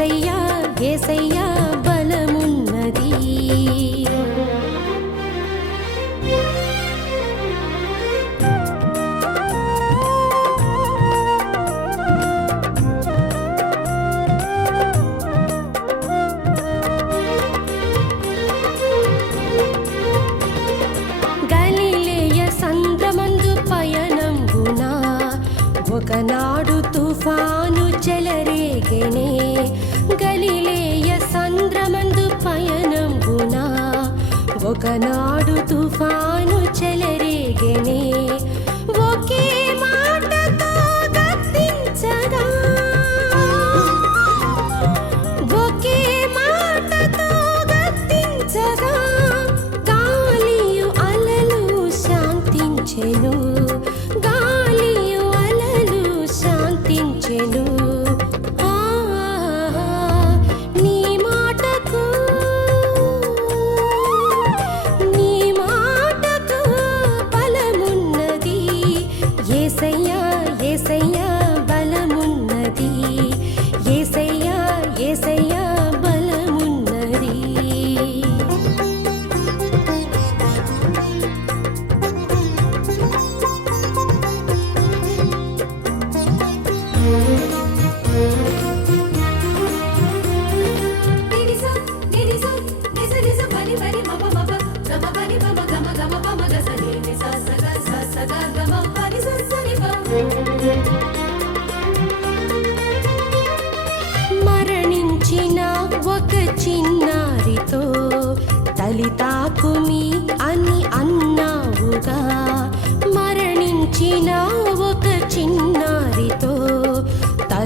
ஏசையா ஏசை need.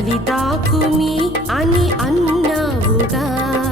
గాలి అని అన్నావుగా.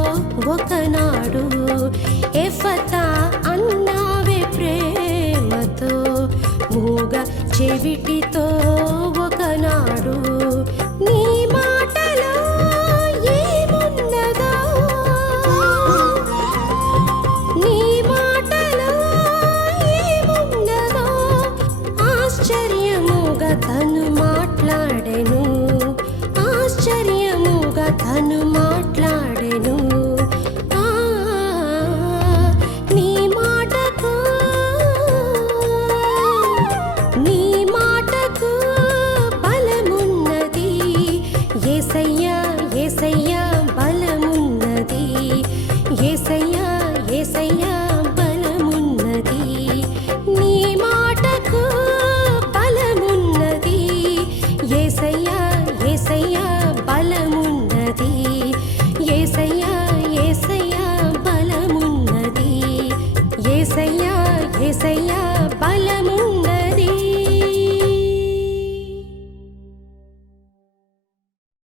తను మాట్లాడెను. ఆశ్చర్యముగా తను మాట్లాడెను. నీ నీ బలమున్నది. ஏசையா